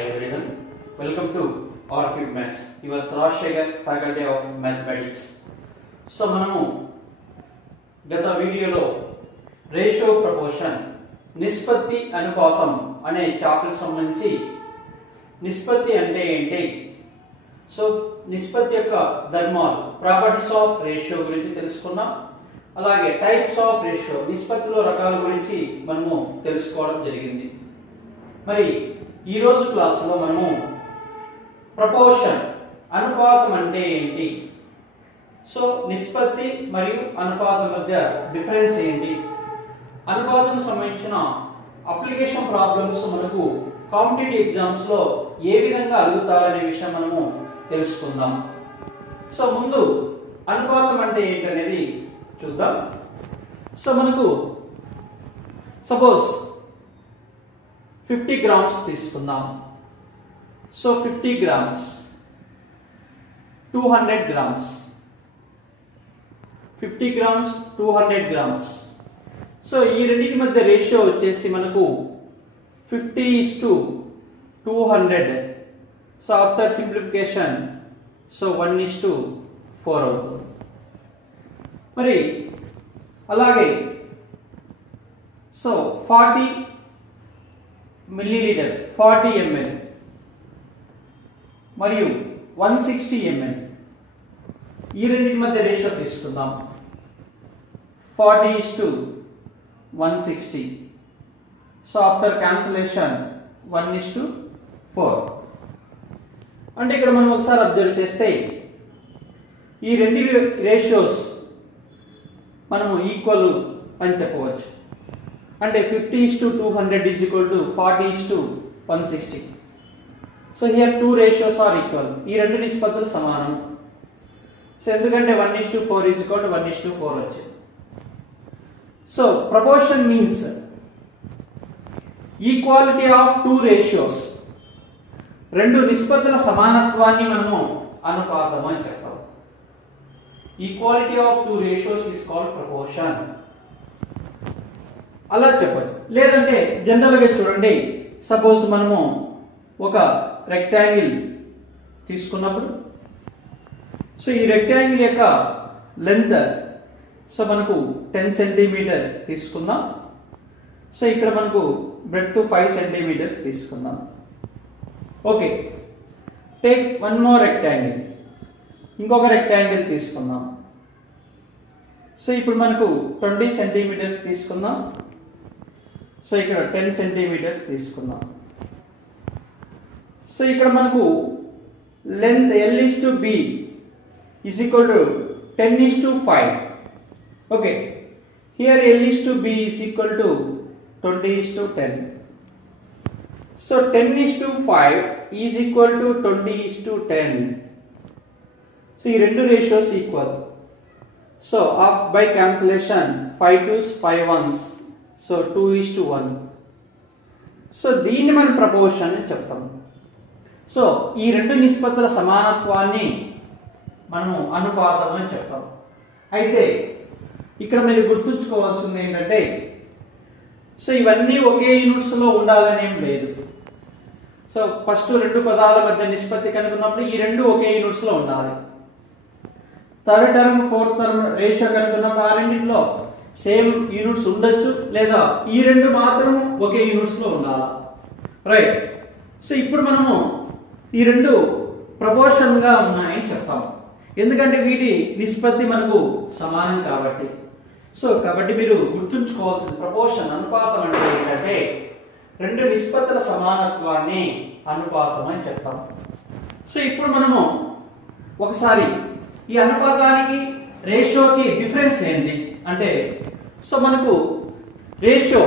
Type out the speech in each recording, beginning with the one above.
Hi everyone, welcome to Orchid Maths, your Rajshekhar Faculty of Mathematics. So మనము గత వీడియోలో ratio proportion నిష్పత్తి అనుపాతం అనే చాప్టర్ సంబంధించి నిష్పత్తి అంటే ఏంటి, సో నిష్పత్తి యొక్క ధర్మాలు ప్రాపర్టీస్ ఆఫ్ రేషియో గురించి తెలుసుకున్నాం. అలాగే టైప్స్ ఆఫ్ రేషియో నిష్పత్తిలో రకాల గురించి మనము తెలుసుకోవడం జరిగింది. మరి ఈ రోజు క్లాసులో మనము ప్రపోర్షన్ అనుపాతం అంటే ఏంటి, సో నిష్పత్తి మరియు అనుపాతం మధ్య డిఫరెన్స్ ఏంటి, అనుపాతం సంబంధించిన అప్లికేషన్ ప్రాబ్లమ్స్ మనకు కాంపిటేటివ్ ఎగ్జామ్స్ లో ఏ విధంగా అడుగుతారనే విషయం మనము తెలుసుకుందాం. సో ముందు అనుపాతం అంటే ఏంటనేది చూద్దాం. సో మనకు సపోజ్ 50 grams తీసుకుందాం. So 50 grams 200 grams 50 grams 200 grams. So ఈ రెండింటి మధ్య రేషియో వచ్చేసి మనకు 50:200. సో ఆఫ్టర్ సింప్లిఫికేషన్ సో 1:4 అవుతుంది. మరి అలాగే సో 40 milliliter 40 ml మరియు 160 ml ఈ రెండింటి మధ్య రేషియో తీసుకుందాం. 40:160. So after cancellation 1:4. అంటే ఇక్కడ మనం ఒకసారి అబ్జర్వ్ చేస్తే ఈ రెండు రేషియోస్ మనము ఈక్వల్ అని చెప్పవచ్చు. అంటే 50:200 is equal to 40:160. So here two ratios are equal. ఈ రెండు నిష్పత్తులు సమానం. సో ఎందుకంటే 1:4 is equal to 1:4 వచ్చింది. So proportion means equality of two ratios. రెండు నిష్పత్తుల సమానత్వాన్ని మనము అనుపాతం అని చెప్తాం. Equality of two ratios is called proportion అలా చెప్పచ్చు. లేదంటే జనరల్ గా చూడండి, సపోజ్ మనము ఒక రెక్టాంగిల్ తీసుకున్నప్పుడు సో ఈ రెక్టాంగిల్ యొక్క లెంత్ సో మనకు 10 సెంటీమీటర్ తీసుకుందాం. సో ఇక్కడ మనకు బ్రెడ్త్ 5 సెంటీమీటర్స్ తీసుకుందాం. Okay, take one more rectangle, ఇంకొక రెక్టాంగిల్ తీసుకుందాం. సో ఇప్పుడు మనకు 20 సెంటీమీటర్స్ తీసుకుందాం. సో ఇక్కడ 10 సెంటీమీటర్స్ తీసుకుందాం. సో ఇక్కడ మనకు length L/B is equal to 10:5. Okay, here L/B is equal to 20:10. So 10:5 is equal to 20:10. So ఈ రెండు ratios equal. So of by cancellation 5 2s 5 1s. So 2:1. So దీన్ని మనం ప్రపోర్షన్ అని చెప్తాం. సో ఈ రెండు నిష్పత్తుల సమానత్వాన్ని మనము అనుపాతం అని చెప్తాం. అయితే ఇక్కడ మీరు గుర్తుంచుకోవాల్సింది ఏంటంటే సో ఇవన్నీ ఒకే యూనిట్స్ లో ఉండాలని ఏం లేదు. సో ఫస్ట్ రెండు పదాల మధ్య నిష్పత్తి కనుక్కున్నప్పుడు ఈ రెండు ఒకే యూనిట్స్ లో ఉండాలి. Third term fourth term ratio కనుక్కున్నప్పుడు ఆ రెండింటిలో సేమ్ యూనిట్స్ ఉండొచ్చు, లేదా ఈ రెండు మాత్రం ఒకే యూనిట్స్ లో ఉండాలి. రైట్. సో ఇప్పుడు మనము ఈ రెండు ప్రపోర్షన్ గా ఉన్నాయని చెప్తాం. ఎందుకంటే వీటి నిష్పత్తి మనకు సమానం కాబట్టి. సో కాబట్టి మీరు గుర్తుంచుకోవాల్సిన ప్రపోర్షన్ అనుపాతం అంటే ఏంటంటే రెండు నిష్పత్తుల సమానత్వాన్ని అనుపాతం అని చెప్తాం. సో ఇప్పుడు మనము ఒకసారి ఈ అనుపాతానికి రేషియోకి డిఫరెన్స్ ఏంటి అంటే సో మనకు రేషియో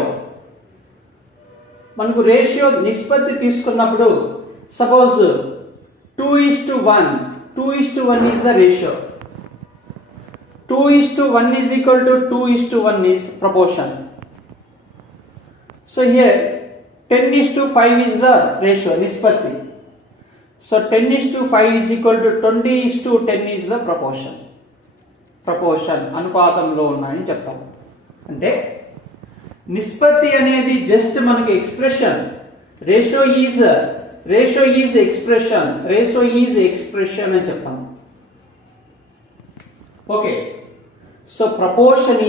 నిష్పత్తి తీసుకున్నప్పుడు suppose 2:1 2:1 is the ratio. 2:1 is equal to 2:1 is proportion. So here 10:5 is the ratio నిష్పత్తి. So 10:5 is equal to 20:10 is the proportion. అనుపాతంలో ఉన్నాయని చెప్తాము. అంటే నిష్పత్తి అనేది జస్ట్ మనకి expression. Ratio is ratio is expression అని చెప్తాం. Okay, so proportion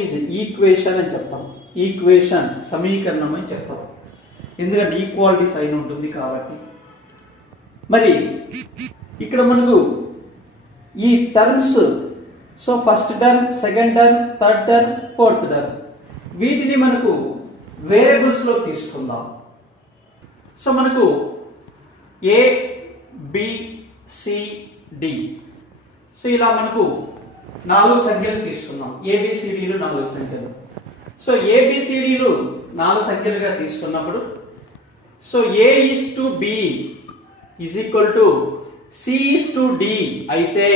is equation అని చెప్తాం. ఈక్వేషన్ సమీకరణం అని చెప్తాం, ఎందుకంటే ఈక్వాలిటీ సైన్ ఉంటుంది కాబట్టి. మరి ఇక్కడ మనకు ఈ terms, so first term, second term, third term, fourth term, వీటిని మనకు వేరియబుల్స్ లో తీసుకుందాం. సో మనకు A B C D, so ఇలా మనకు 4 సంఖ్యలు తీసుకున్నాం. ఏబిసిడిలు 4 సంఖ్యలు. సో ఏబిసిడిలు 4 సంఖ్యలుగా తీసుకున్నప్పుడు so A is to B is equal to C is to D అయితే,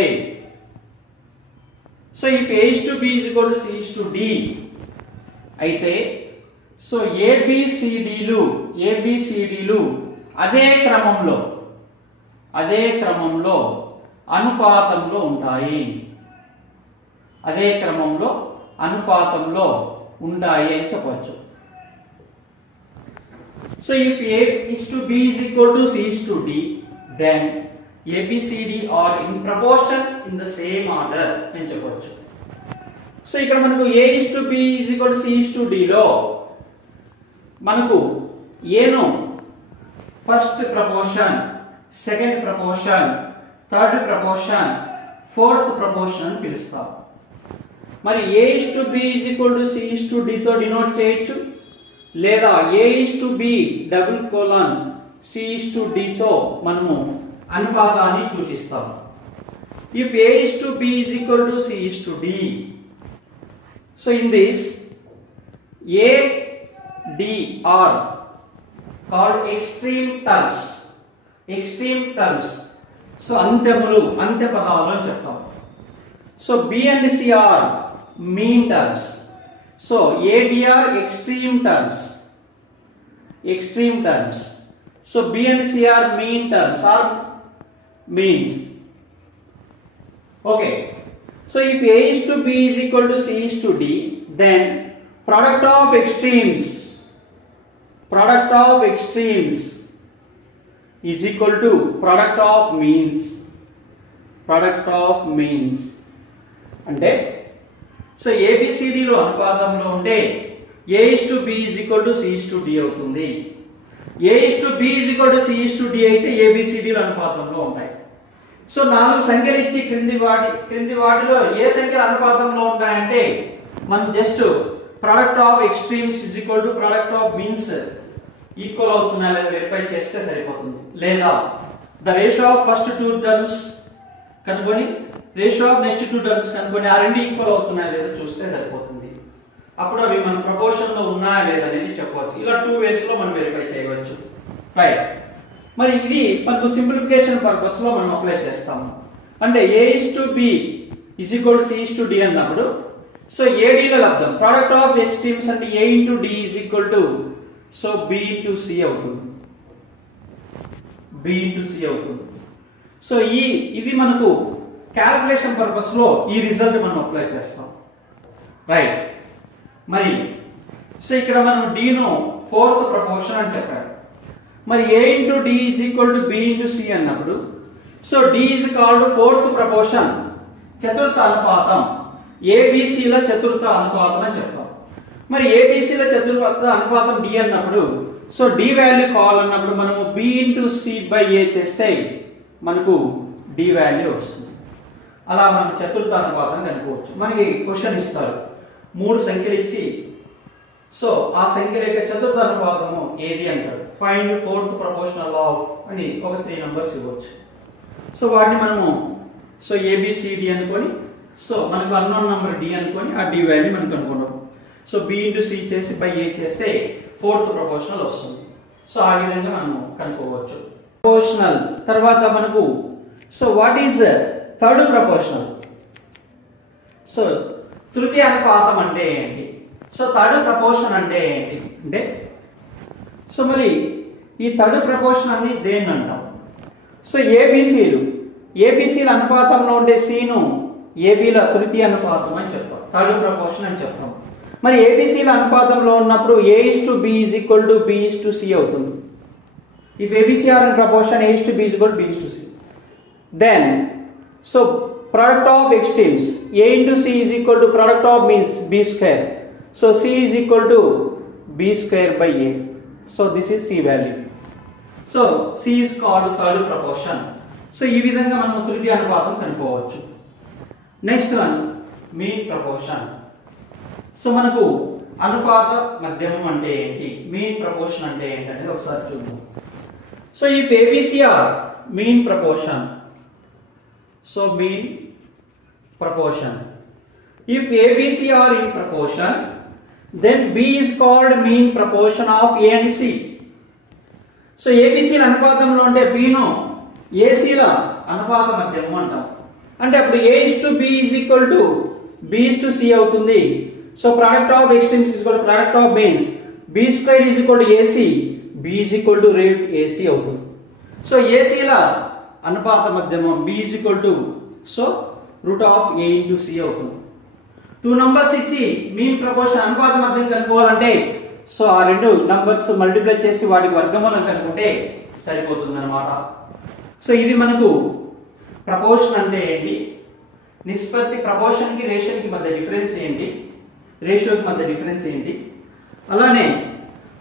so if A is to B is equal to C is to D అయితే, so ఏబిసిడిలు అదే క్రమంలో అనుపాతంలో ఉంటాయి. అని చెప్పవచ్చు. So if A is to B is equal to C is to D, then ABCD are in proportion in the same order అని చెప్పవచ్చు. సో ఇక్కడ మనకు A is to B is equal to C is to D లో మనకు A ను first proportion, second proportion, third proportion, fourth proportion అని పిలుస్తాం. మరి A is to B is equal to C is to D తో denote చేయొచ్చు, లేదా A is to B double colon C is to D తో మనము అనుపాతాన్ని సూచిస్తాం. If A is to B is equal to C is to D, so in this A, D are called extreme terms. So అంత్య పదాలు అని చెప్తాం. So B and C are mean terms. So AD are extreme terms. So B and C are mean terms or means. Okay. So if A is to B is equal to C is to D, then product of extremes is equal to product of means. అంటే so ABCD లో అనుపాతంలో ఉంటే A is to B is equal to C is to D అవుతుంది. A is to B is equal to C is to D అయితే ABCD లో అనుపాతంలో ఉంటాయి. So 4 సంఖ్యలు ఇచ్చి క్రింది వాటిలో ఏ సంఖ్యలు అనుపాతంలో ఉంటాయంటే మనం just product of extremes is equal to product of means equal అవుతుందా లేదా వెరిఫై చేస్తే సరిపోతుంది. లేదా the ratio of first 2 terms కనుగొని రేషియో ఆఫ్ నెక్స్ట్ 2 టర్మ్స్ కనుగొని ఆ రెండు ఈక్వల్ అవుతున్నాయా లేదా చూస్తే సరిపోతుంది. అప్పుడు అవి మన ప్రపోర్షన్ లో ఉన్నాయా లేదా అనేది చెప్పవచ్చు. ఇలా 2 వేస్ లో మనం వెరిఫై చేయవచ్చు. రైట్. మరి ఇది మనకు సింప్లిఫికేషన్ పర్పస్ లో మనం అప్లై చేస్తాము. అంటే A is to B is equal to C is to D అన్నప్పుడు సో AD ల లబ్దం ప్రొడక్ట్ ఆఫ్ ఎక్స్ట్రీమ్స్ అంటే A into D is equal to so B into C అవుతుంది. సో ఇది మనకు క్యాలిక్యులేషన్ పర్పస్ లో ఈ రిజల్ట్ మనం అప్లై చేస్తాం. రైట్. మరి సో ఇక్కడ మనం D ను ఫోర్త్ ప్రపోర్షన్ అని చెప్పారు. మరి A into D is equal to B into C అన్నప్పుడు so D is called fourth proportion, చతుర్థ అనుపాతం. ABC ల చతుర్థ అనుపాతం అని చెప్తాం. మరి ABC ల చతుర్థ అనుపాతం D అన్నప్పుడు సో D వాల్యూ కావాలన్నప్పుడు మనము B into C by A చేస్తే మనకు D వాల్యూ వస్తుంది. అలా మనం చతుర్థ అనుపాతం కనుక్కోవచ్చు. మనకి క్వశ్చన్ ఇస్తారు 3 సంఖ్యలు ఇచ్చి సో ఆ సంఖ్యల యొక్క చతుర్థ అనుపాతము ఏది అంటాడు. ఫైండ్ ఫోర్త్ ప్రపోర్షనల్ ఆఫ్ అని ఒక 3 నంబర్స్ ఇవ్వచ్చు. సో వాటిని మనము సో ABCD అనుకొని సో మనకు అన్నోన్ నంబర్ D అనుకొని ఆ D వాల్యూ మనం కనుక్కుంటాం. సో B into C చేసి బై A చేస్తే ఫోర్త్ ప్రపోర్షనల్ వస్తుంది. సో ఆ విధంగా మనము కనుక్కోవచ్చు. ప్రపోర్షనల్ తర్వాత మనకు so what is third proportional. So తృతీయ అనుపాతం అంటే ఏంటి, సో థర్డ్ ప్రపోర్షన్ అంటే ఏంటి అంటే సో మరి ఈ థర్డ్ ప్రపోర్షన్ అని దేన్ని అంటాం. సో ఏబిసిల అనుపాతంలో ఉండే C ను AB ల తృతీయ అనుపాతం అని చెప్తాం, థర్డ్ ప్రపోర్షన్ అని చెప్తాం. మరి ఏబిసిల అనుపాతంలో ఉన్నప్పుడు A/B = B/C అవుతుంది. If ABC are in proportion, A/B = B/C. Then, so product of extremes, A into C is equal to product of means B square. So C is equal to B square by A. So this is C value. So C is called third proportion. So ఈ విధంగా మనం తృతీయ అనుపాతం కనుక్కోవచ్చు. Next one mean proportion. So మనకు అనుపాత మధ్యమం అంటే ఏంటి, mean proportion అంటే ఏంటి అనేది ఒకసారి చూద్దాం. So if ABC are mean proportion, so mean proportion, if ABC are in proportion, then B is called mean proportion of A and C. So ABC ల అనుపాతంలో ఉంటే B ను AC ల అనుపాత మధ్యమం అంటాం. అంటే అప్పుడు A/B = B/C అవుతుంది. So product of extremes is equal to product of means B square is equal to AC, B is equal to root AC అవుతుంది. సో AC ల అనుపాత మధ్యమం B is equal to so root of A into C అవుతుంది. 2 numbers ఇచ్చి mean proportion అనుపాత మధ్యం కనుక్కోవాలంటే so ఆ రెండు numbers multiply చేసి వాటికి వర్గమూలం కనుక్కుంటే సరిపోతుంది అన్నమాట. సో ఇది మనకు ప్రపోర్షన్ అంటే ఏంటి, నిష్పత్తి ప్రపోర్షన్ కి రేషియోకి మధ్య డిఫరెన్స్ ఏంటి, రేషియోకి మధ్య డిఫరెన్స్ ఏంటి, అలానే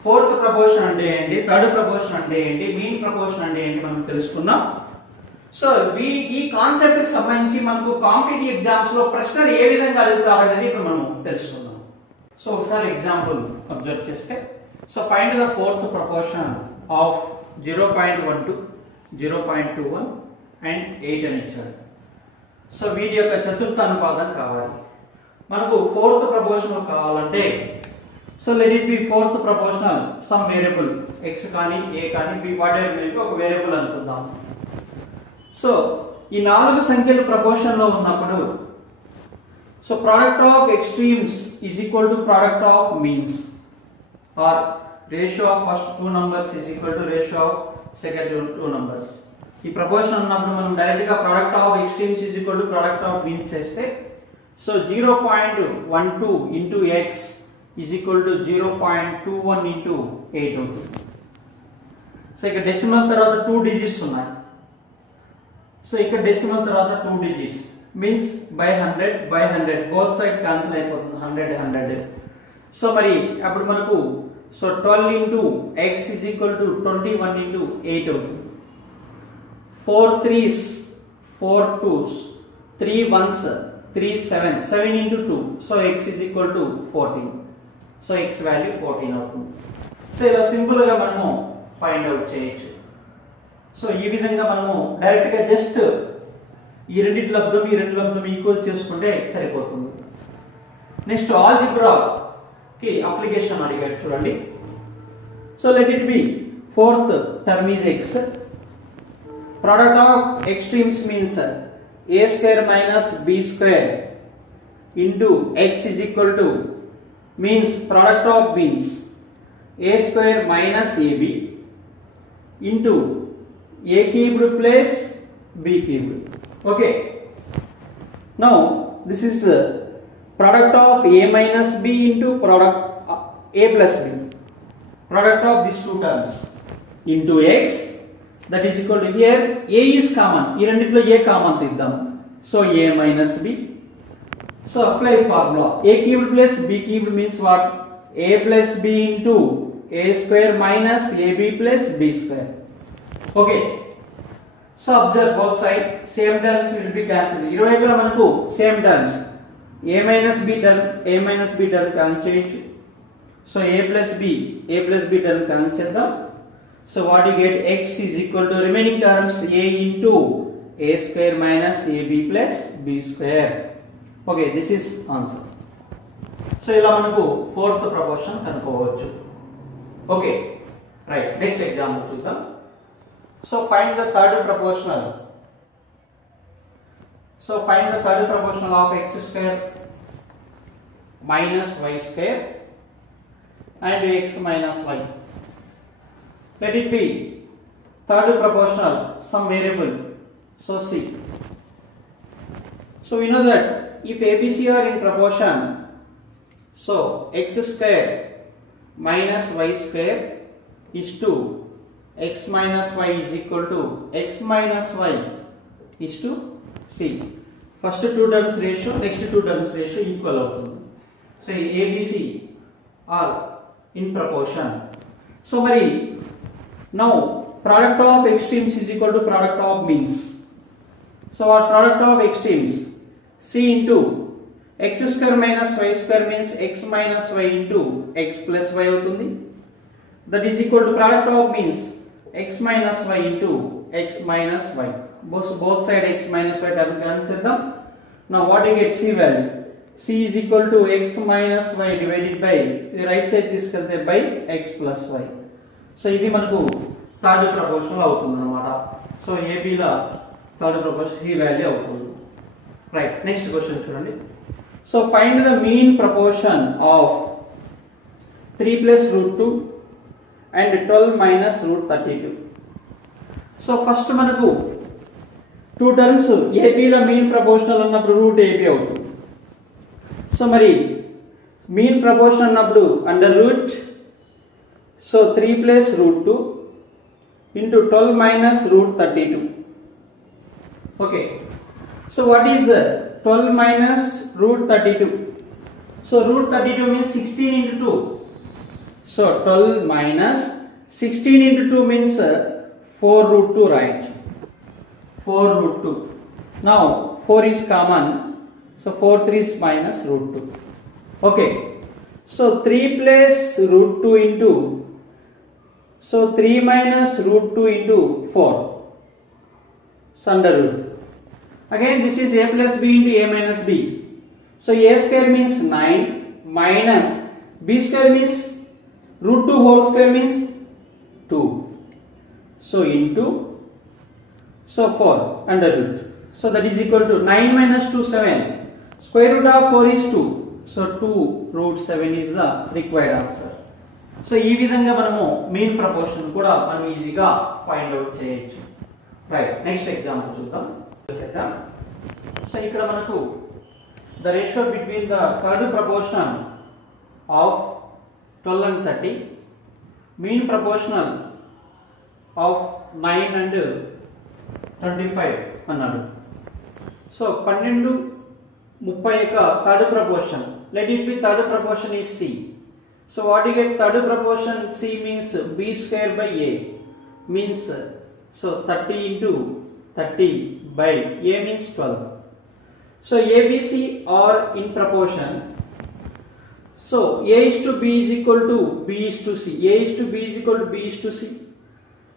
ఫోర్త్ ప్రపోర్షన్ అంటే ఏంటి, థర్డ్ ప్రపోర్షన్ అంటే ఏంటి, మీన్ ప్రపోర్షన్ అంటే ఏంటి మనం తెలుసుకుందాం. సో ఈ కాన్సెప్ట్ కి సంబంధించి మనకు కాంపిటేటివ్ ఎగ్జామ్స్ లో ప్రశ్నలు ఏ విధంగా అడుగుతారు అనేది ఇప్పుడు మనం తెలుసుకుందాం. సో ఒకసారి ఎగ్జాంపుల్ అబ్జర్వ్ చేస్తే, so find the fourth proportion of 0.12, 0.21 and 8 అని ఇచ్చారు. సో వీటి యొక్క చతుర్థ అనుపాతం కావాలి. మనకు ఫోర్త్ ప్రపోర్షనల్ కావాలంటే so let it be fourth proportional some variable x కానీ a కానీ b what ever may be ఒక వేరియబుల్ అనుకుందాం. సో ఈ నాలుగు సంఖ్యలు ప్రపోర్షన్ లో ఉన్నప్పుడు so product of extremes is equal to product of means, or ratio of first two numbers is equal to ratio of second two numbers. ఈ proportion ఉన్నప్పుడు మనం డైరెక్ట్ గా product of extremes is equal to product of means చేస్తే so 0.12 into x is equal to 0.21 into 8 అవుతుంది. So ఇక్కడ decimal తర్వాత 2 digits ఉన్నాయి. So ఇక్కడ డెసిమల్ తర్వాత 2 digits means by 100 both side cancel అయిపోతుంది, 100. సో మరి అప్పుడు మనకు so 12 into x is equal to 21 into 8 అవుతుంది. 4 3s 4 2s 3 1s 3 7 7 into 2, so x is equal to 14. So x value 14 అవుతుంది. సో ఇలా సింపుల్ గా మనము ఫైండ్ అవుట్ చేయొచ్చు. సో ఈ విధంగా మనము డైరెక్ట్ గా జస్ట్ ఈ రెండింటి లబ్ధం ఈక్వల్ చేసుకుంటే సరిపోతుంది. నెక్స్ట్ ఆల్జిబ్రా కి అప్లికేషన్ అడిగాడు చూడండి. So let it be fourth term is x, product of extremes means a square minus b square into x is equal to means product of means a square minus ab into a cubed plus b cubed. Okay, now this is product of a minus b into product a plus b, product of these two terms into x, that is equal to here a is common, ఈ రెండిట్లో a common తీద్దాం. So a minus b. So apply formula, a cubed plus b cubed means what, a plus b into a square minus ab plus b square. Okay, so observe both side same terms will be cancelled. ఇరువైపులా మనకు same terms a minus b term cancel చేయొచ్చు. So a plus b term cancel చేద్దాం. So what you get, x is equal to remaining terms a into a square minus ab plus b square. Okay, this is answer. So ఇలా మనకు fourth proportion కనుక్కోవచ్చు. Okay right, next example చూద్దాం. So find the third proportional. So find the third proportional of x square minus y square and x minus y. Let it be third proportional some variable, so c. So we know that if ABC are in proportion, So x square minus y square is to x minus y is equal to x minus y is to c. First two terms ratio, next two terms ratio equal అవుతుంది. So ABC are in proportion. So మరి now product of extremes is equal to product of means. So our product of extremes c into x square minus y square means x minus y into x plus y అవుతుంది. That is equal to product of means x minus y into x minus y. Both side x minus y term చేద్దాం. Now what you get c value? C is equal to x minus y divided by the right side తీసుకెళ్తే by x plus y. So ఇది మనకు third proportional అవుతుంది అన్నమాట. So AB ల third proportion c value అవుతుంది. Right, next question చూడండి. So find the mean proportion of 3 plus root 2 and 12 minus root 32. So first మనకు two terms AB ల mean proportional అన్నప్పుడు రూట్ AB అవుతుంది. So మరి మీన్ ప్రపోర్షన్ అన్నప్పుడు under route so 3 plus root 2 into 12 minus root 32. Okay, so what is 12 minus root 32? So root 32 means 16 into 2. So 12 minus 16 into 2 means 4 root 2, right? 4 root 2. Now 4 is common, so 4 3s minus root 2. Okay, so 3 plus root 2 into, so 3 minus root 2 into 4, so under root. Again this is a plus b into a minus b. So a square means 9 minus b square means root 2 whole square means 2. So into, so 4 under root. So that is equal to 9 minus 2 7. Square root of 4 is 2. So 2 root 7 is the required answer. So ఈ విధంగా మనము mean proportion కూడా మనం ఈజీగా find out చేయొచ్చు. Right, next example చూద్దాం. So ఇక్కడ మనకు the ratio between the third proportion of 12 and 30, mean proportional of 9 and 25 అన్నాడు. సో 12 30 యొక్క third proportion, let it be third proportion is C. So what you get, third proportion C means b square by a means, so 30 into 30 by a means 12. So ABC are in proportion. So a is to b is equal to b is to c. A is to b is equal to b is to c.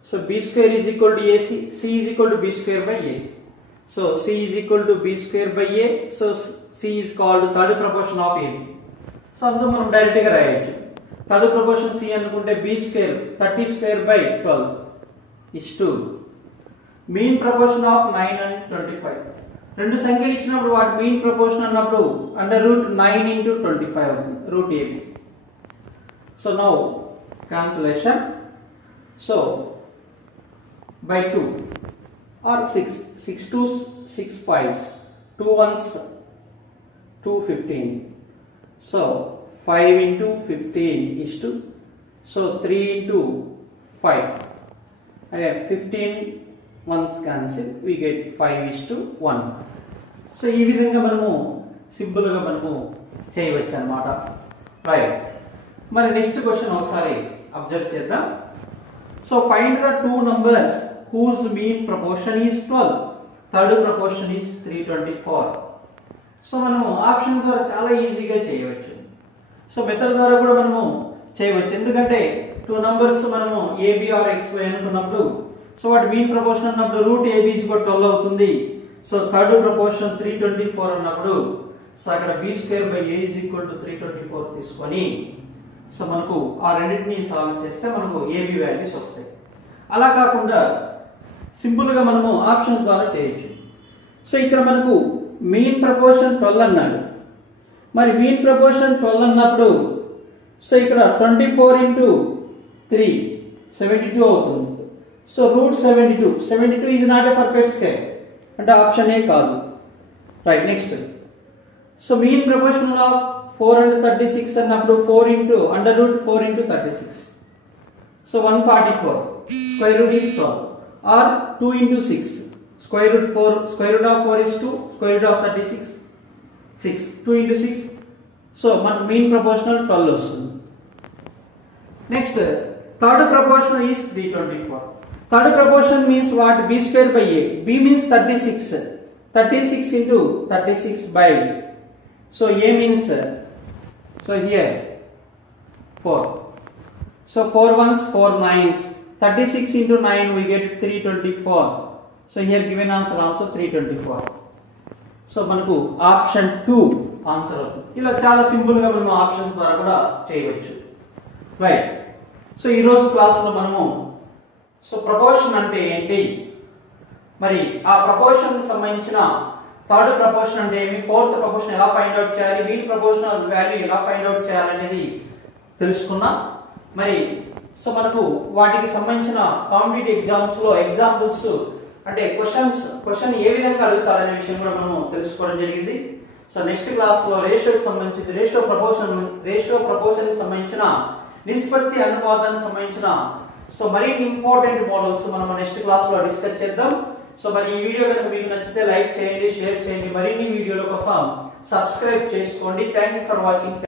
So b square is equal to AC. C is equal to b square by a. So C is equal to b square by a. So C is called third proportion of AB. So అందులో మనం direct గా రాయొచ్చు. Third proportion C అనుకుంటే b square 30 square by 12 is to mean proportion of 9 and 25. రెండు సంఖ్యలు ఇచ్చినప్పుడు వాటి mean proportion అన్నప్పుడు అండర్ రూట్ 9 into 25 అవుతుంది, root AB. So now cancellation. So by 2 or 6 2s 6 5s 2 1s 2 15. So 5 into 15 is to, so 3 into 5, again 15 ones cancel, we get 5 is to 1. So ఈ విధంగా మనము simple గా మనము చేయవచ్చు అన్నమాట. Right, మరి నెక్స్ట్ క్వశ్చన్ ఒకసారి అబ్జర్వ్ చేద్దాం. So find the two numbers whose mean proportion is 12, third proportion is 324. So మనము ఆప్షన్ ద్వారా చాలా ఈజీగా చేయవచ్చు. సో మెథడ్ ద్వారా కూడా మనము చేయవచ్చు, ఎందుకంటే టూ నంబర్స్ మనము AB ఆర్ XY అనుకున్నప్పుడు, సో వాటి మీన్ ప్రపోర్షన్ అన్నప్పుడు రూట్ AB is 12 అవుతుంది. సో థర్డ్ ప్రపోర్షన్ 324 అన్నప్పుడు, సో అక్కడ b square by a is equal to 324 తీసుకొని, సో మనకు ఆ రెండింటిని సాల్వ్ చేస్తే మనకు AB వాల్యూస్ వస్తాయి. అలా కాకుండా సింపుల్ గా మనము ఆప్షన్స్ ద్వారా చేయొచ్చు. సో ఇక్కడ మనకు మీన్ ప్రపోర్షన్ 12 అన్నాడు. మరి మీన్ ప్రపోర్షన్ 12 అన్నప్పుడు, సో ఇక్కడ 24 into 3 72 అవుతుంది. So root 72 is not a perfect square అంటే ఆప్షన్ ఏ కాదు. Right, next. So mean proportional of 436 అన్నప్పుడు 4 into under root 4 into 36. So 144. Square root is 12. Or 2 into 6. Square root of 4 is 2. Square root of 36 6. 2 into 6. So mean proportional 12 వస్తుంది. Next, third proportion is 324. Third proportion means what? B square by A. B means 36. 36 into 36 by. So A means, so here 4. So 4 ones, 4 nines. 36 into 9 we get 324. So here given answer also 324. So మనకు option 2 answer అవుతుంది. ఇలా చాలా simple గా మనం options ద్వారా కూడా చేయవచ్చు. Right. So ఈ రోజు క్లాస్ లో మనము సో ప్రపోర్షన్ అంటే ఏంటి, మరి ఆ ప్రపోర్షన్ కి సంబంధించిన థర్డ్ ప్రపోర్షన్ అంటే ఏమి, ఫోర్త్ ప్రపోర్షన్ ఎలా ఫైండ్ అవుట్ చేయాలి, మీన్ ప్రపోర్షనల్ వాల్యూ ఎలా ఫైండ్ అవుట్ చేయాలనేది తెలుసుకున్నాం. మరి సో మనకు వాటికి సంబంధించిన కాంపిటేటివ్ ఎగ్జామ్స్ లో ఎగ్జాంపుల్స్ అంటే క్వశ్చన్ ఏ విధంగా అడుగుతారనే విషయం కూడా మనం తెలుసుకోవడం జరిగింది. సో నెక్స్ట్ క్లాస్ లో రేషియోకి సంబంధించి రేషియో ప్రపోర్షన్ కి సంబంధించిన నిష్పత్తి అనుపాతానికి సంబంధించిన సో మరిన్ని ఇంపార్టెంట్ మోడల్స్ మనం నెక్స్ట్ క్లాస్ లో డిస్కస్ చేద్దాం. సో మరి ఈ వీడియో కనుక మీకు నచ్చితే లైక్ చేయండి, షేర్ చేయండి, మరిన్ని వీడియోల కోసం సబ్స్క్రైబ్ చేసుకోండి. Thank you for watching.